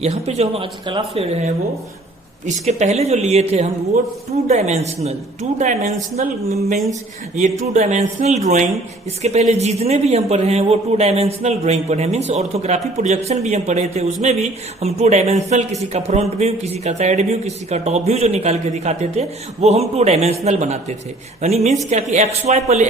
यहाँ पे जो हम आज क्लास ले रहे हैं वो इसके पहले जो लिए थे हम वो टू डायमेंशनल मीन्स ये टू डायमेंशनल ड्राइंग, इसके पहले जितने भी हम पढ़े हैं वो टू डायमेंशनल ड्राइंग पढ़े हैं। मीन्स ऑर्थोग्राफी प्रोजेक्शन भी हम पढ़े थे, उसमें भी हम टू डायमेंशनल, किसी का फ्रंट व्यू, किसी का साइड व्यू, किसी का टॉप व्यू जो निकाल के दिखाते थे वो हम टू डायमेंशनल बनाते थे। यानी मीन्स क्या कि एक्स वाई पहले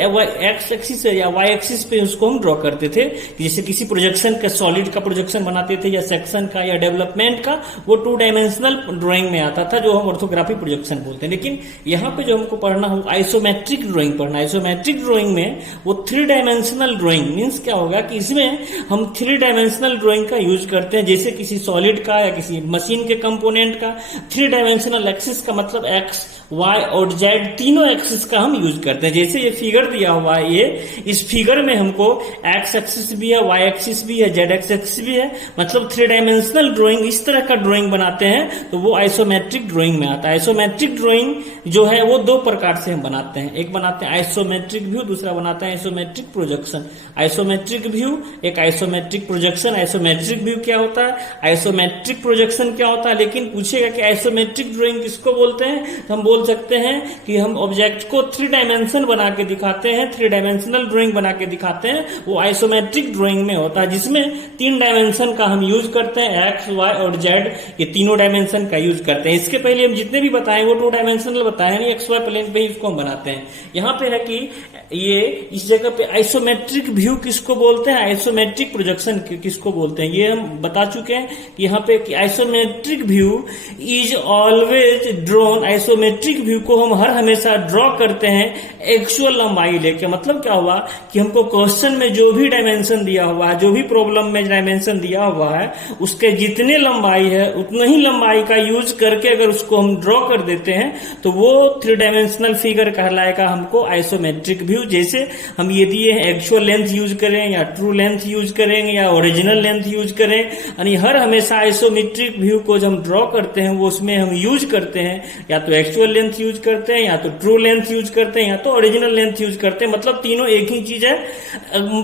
एक्स एक्सिस या वाई एक्सिस पे उसको हम ड्रॉ करते थे, जैसे किसी प्रोजेक्शन का सॉलिड का प्रोजेक्शन बनाते थे या सेक्शन का या डेवलपमेंट का, वो टू डायमेंशनल ड्राइंग में आता था जो हम ऑर्थोग्राफी प्रोजेक्शन बोलते हैं। लेकिन यहाँ पे जो हमको पढ़ना हो आइसोमेट्रिक ड्राइंग पढ़ना। आइसोमेट्रिक ड्राइंग में वो थ्री डायमेंशनल ड्राइंग मीन्स क्या होगा कि इसमें हम थ्री डायमेंशनल ड्राइंग का यूज करते हैं, जैसे किसी सॉलिड का या किसी मशीन के कंपोनेंट का थ्री डायमेंशनल एक्सिस का मतलब एक्स वाई और जेड तीनों एक्सिस का हम यूज करते हैं। जैसे ये फिगर दिया हुआ है, ये इस फिगर में हमको एक्स एक्सिस भी है, वाई एक्सिस भी है, जेड एक्सिस भी है, मतलब थ्री डायमेंशनल ड्राइंग इस तरह का ड्राइंग बनाते हैं तो वो आइसोमेट्रिक ड्राइंग में आता है। आइसोमेट्रिक ड्राइंग जो है वो दो प्रकार से हम बनाते हैं, एक बनाते हैं आइसोमेट्रिक व्यू, दूसरा बनाते हैं आइसोमेट्रिक प्रोजेक्शन। आइसोमेट्रिक व्यू एक आइसोमेट्रिक प्रोजेक्शन। आइसोमेट्रिक व्यू क्या होता है, आइसोमेट्रिक प्रोजेक्शन क्या होता है। लेकिन पूछेगा कि आइसोमेट्रिक ड्राइंग किसको बोलते हैं, तो हम बोल सकते हैं कि हम ऑब्जेक्ट को थ्री डायमेंशन बना के दिखाते हैं, थ्री डायमेंशनल ड्राइंग बना के दिखाते हैं, वो आइसोमेट्रिक ड्राइंग में होता है, जिसमें तीन डायमेंशन का हम यूज करते हैं, एक्स वाई और जेड, ये तीनों डायमेंशन का यूज करते हैं। इसके पहले हम जितने भी बताएं वो टू डायमेंशनल बताए, नहीं एक्स वाई प्लेन पे ही इसको हम बनाते हैं। यहाँ पे है कि ये इस जगह पे आइसोमेट्रिक व्यू किसको बोलते हैं, आइसोमेट्रिक प्रोजेक्शन किसको बोलते हैं, ये हम बता चुके हैं कि यहाँ पे कि isometric view is always drawn. Isometric view को हम हर हमेशा ड्रॉ करते हैं एक्चुअल लंबाई लेके। मतलब क्या हुआ कि हमको क्वेश्चन में जो भी डायमेंशन दिया हुआ है, जो भी प्रॉब्लम में डायमेंशन दिया हुआ है, उसके जितने लंबाई है उतना ही लंबाई का यूज करके अगर उसको हम ड्रॉ कर देते हैं तो वो थ्री डायमेंशनल फिगर कहलाएगा हमको आइसोमेट्रिक व्यू। जैसे हम ये दिए हैं एक्चुअल लेंथ यूज करें या ट्रू लेंथ यूज करेंगे या ओरिजिनल लेंथ यूज करें, यानी हर हमेशा आइसोमेट्रिक व्यू को जब हम ड्रॉ करते हैं वो उसमें हम यूज करते हैं या तो एक्चुअल लेंथ यूज करते हैं या तो ट्रू लेंथ यूज करते हैं या तो ओरिजिनल लेंथ यूज करते हैं, मतलब तीनों एक ही चीज है।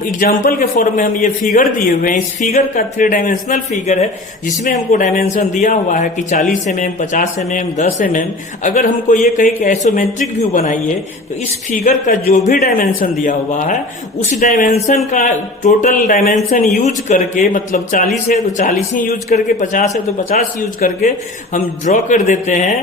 एग्जाम्पल के फॉर्म में हम ये फिगर दिए हुए हैं, इस फिगर का थ्री डायमेंशनल फिगर है जिसमें हमको डायमेंशन दिया हुआ है कि 40 mm, 50 mm, 10 mm। अगर हमको ये कहे कि आइसोमेट्रिक व्यू बनाइए तो इस फिगर का जो भी डायमेंशन दिया हुआ है उस डायमेंशन का टोटल डायमेंशन यूज करके, मतलब 40 है तो 40 ही यूज करके, 50 है तो 50 यूज करके हम ड्रॉ कर देते हैं,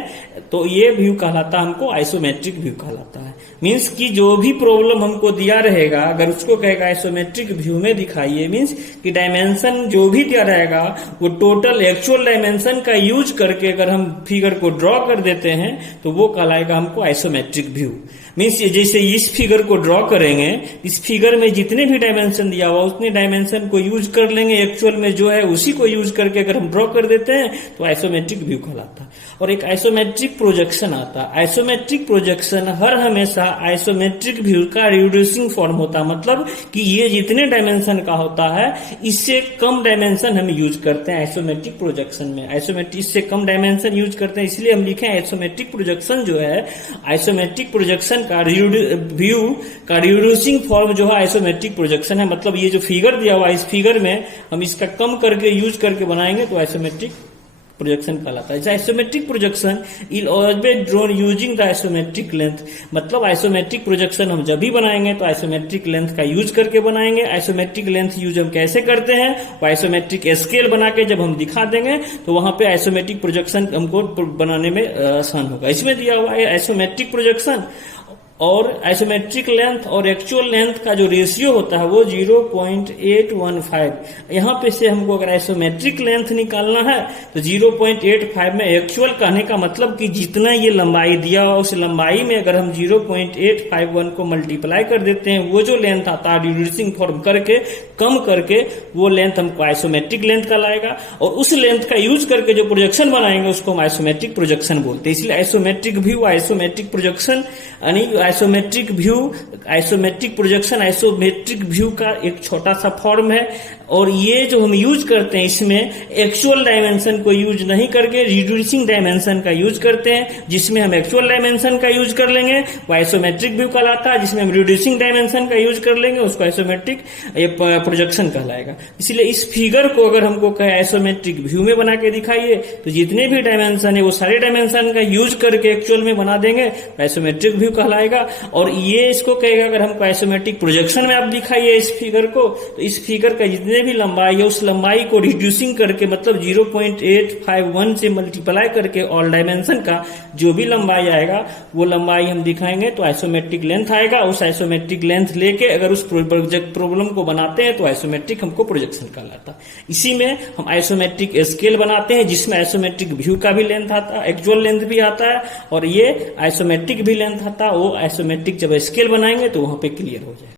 तो ये व्यू कहलाता है हमको आइसोमेट्रिक व्यू कहलाता है। मीन्स कि जो भी प्रॉब्लम हमको दिया रहेगा अगर उसको कहेगा आइसोमेट्रिक व्यू में दिखाइए, मीन्स कि डायमेंशन जो भी दिया रहेगा वो टोटल एक्चुअल डायमेंशन का यूज करके अगर हम फिगर को ड्रॉ कर देते हैं तो वो कहलाएगा हमको आइसोमेट्रिक व्यू। मीन्स जैसे इस फिगर को ड्रॉ करेंगे, इस फिगर में जितने भी डायमेंशन दिया हुआ उतने डायमेंशन को यूज कर लेंगे, एक्चुअल में जो है उसी को यूज करके अगर हम ड्रॉ कर देते हैं तो आइसोमेट्रिक व्यू कहलाता है। और एक आइसोमेट्रिक प्रोजेक्शन आता है। आइसोमेट्रिक प्रोजेक्शन हर हमेशा आइसोमेट्रिक व्यू का रिड्यूसिंग फॉर्म होता है, मतलब कि ये जितने डायमेंशन का होता है इससे कम डायमेंशन हम यूज करते हैं आइसोमेट्रिक प्रोजेक्शन में। आइसोमेट्रिक इससे कम डायमेंशन यूज करते हैं, इसलिए हम लिखे आइसोमेट्रिक प्रोजेक्शन जो है, आइसोमेट्रिक प्रोजेक्शन का व्यू का रिड्यूसिंग फॉर्म जो है आइसोमेट्रिक प्रोजेक्शन है। मतलब ये जो फिगर दिया हुआ है इस फिगर में हम इसका कम करके यूज करके बनाएंगे तो आइसोमेट्रिक प्रोजेक्शन कहलाता है। Isometric projection is always drawn using the isometric length. मतलब आइसोमेट्रिक प्रोजेक्शन हम जब भी बनाएंगे तो आइसोमेट्रिक लेंथ का यूज करके बनाएंगे। आइसोमेट्रिक लेंथ यूज हम कैसे करते हैं, वो आइसोमेट्रिक स्केल बना के जब हम दिखा देंगे तो वहां पे आइसोमेट्रिक प्रोजेक्शन हमको बनाने में आसान होगा। इसमें दिया हुआ है आइसोमेट्रिक प्रोजेक्शन और आइसोमेट्रिक लेंथ और एक्चुअल लेंथ का जो रेशियो होता है वो 0.815। यहाँ पे से हमको अगर आइसोमेट्रिक लेंथ निकालना है तो 0.85 में एक्चुअल कहने का मतलब कि जितना ये लंबाई दिया हुआ उस लंबाई में अगर हम 0.851 को मल्टीप्लाई कर देते हैं, वो जो लेंथ आता है रिड्यूसिंग फॉर्म करके कम करके वो लेंथ हमको आइसोमेट्रिक लेंथ कहलाएगा। और उस लेंथ का यूज करके जो प्रोजेक्शन बनाएंगे उसको हम आइसोमेट्रिक प्रोजेक्शन बोलते हैं। इसलिए आइसोमेट्रिक व्यू, आइसोमेट्रिक प्रोजेक्शन यानी isometric view, isometric projection isometric view का एक छोटा सा फॉर्म है, और ये जो हम यूज करते हैं इसमें एक्चुअल डायमेंशन को यूज नहीं करके रिड्यूसिंग डायमेंशन का यूज करते हैं। जिसमें हम एक्चुअल डायमेंशन का यूज कर लेंगे वो आइसोमेट्रिक व्यू कहलाता है, जिसमें हम रिड्यूसिंग डायमेंशन का यूज कर लेंगे उसको आइसोमेट्रिक प्रोजेक्शन कहलाएगा। इसलिए इस फिगर को अगर हमको कहे आइसोमेट्रिक व्यू में बना के दिखाइए तो जितने भी डायमेंशन है वो सारे डायमेंशन का यूज करके एक्चुअल में बना देंगे, आइसोमेट्रिक व्यू कहलाएगा। और ये इसको कहेगा अगर हमको आइसोमेट्रिक प्रोजेक्शन में आप दिखाइए इस फिगर को, तो इस फिगर का जितने भी लंबाई है उस लंबाई को रिड्यूसिंग करके मतलब 0.851 से मल्टीप्लाई करके ऑल डायमेंशन का जो भी लंबाई आएगा वो लंबाई हम दिखाएंगे तो आइसोमेट्रिक लेंथ आएगा। उस आइसोमेट्रिक लेंथ लेके अगर उस प्रॉब्लम को बनाते हैं तो आइसोमेट्रिक हमको प्रोजेक्शन कहलाता। इसी में हम आइसोमेट्रिक स्केल बनाते हैं जिसमें आइसोमेट्रिक व्यू का भी लेंथ आता है, एक्चुअल लेंथ भी आता है और ये आइसोमेट्रिक भी लेंथ आता है। वो आइसोमेट्रिक जब स्केल बनाएंगे तो वहां पे क्लियर हो जाए।